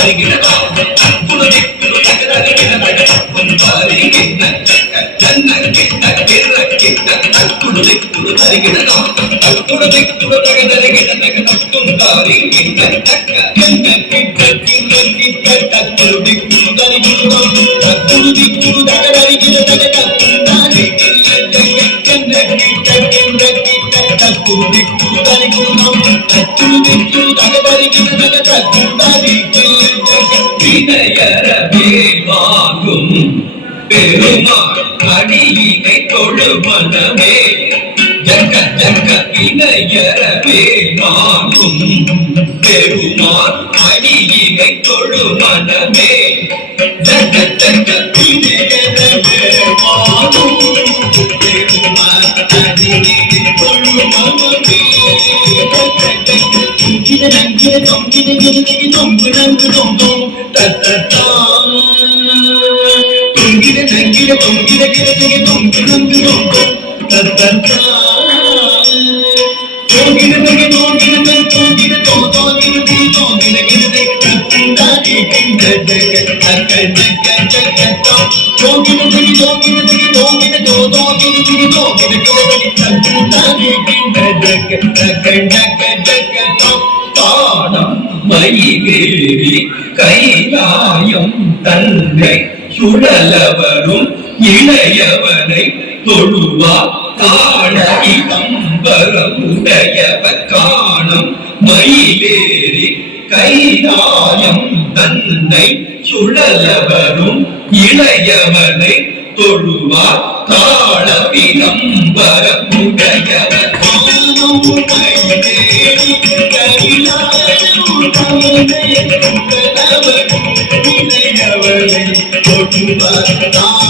జరిగిన తప్పుడు దిక్కులు ఎగరగిన తగడప్పులు పారి తప్పుడు దిక్కులు జరిగిన తప్పుడు దిక్కులు తగదరిగిన తగడప్పులు పారి తప్పుడు దిక్కులు జరిగిన తప్పుడు దిక్కులు తగదరిగిన తగడప్పులు పారి తప్పుడు దిక్కులు జరిగిన తప్పుడు దిక్కులు తగదరిగిన తగడప్పులు పారి கிட்ட வாங்கும் பெருமாள் அடியினை தொழுமனமே ஜக்க ஜக்க இணையரவே வாங்கும் பெருமாள் அடியினை தொழுமனமே ஜக்க ஜக்க இணையரவே மாகும் பெருமாள் அடியினை தொழுமனமே கிட நங்கிட தொங்கிட கிட தொங்கு நங்கு தொங்கும் தத்தத்தா நங்கிட தொங்கிட கிடதிக தொங்கு நங்கு தொங்கும் தத்தத்தா தோ தொங்கிட தி தொங்கிட கிடதை தத்துண்டாடி கிண்ட ஜக தக்க தோ தொங்கிட நகை தொங்கிட நகை தொங்கிட பாடம் கைலாயம் தன்னை சுழலவரும் இளையவனை தொழுவார். காண இளம்பரமுடையவர் காணும் மயிலேறி கைதாயம் தன்னை சுழலவரும் இளையவனை தொழுவார். காண இளம்பரமுடையவர் காணும் மயிலேறி மலை முடிய வரும் முருகன் அருப்பெற்று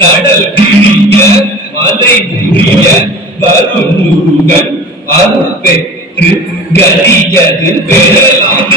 கடல் பிரிய மலை புரிய வரும் அருள் பெற்று கலியது பெறலாம்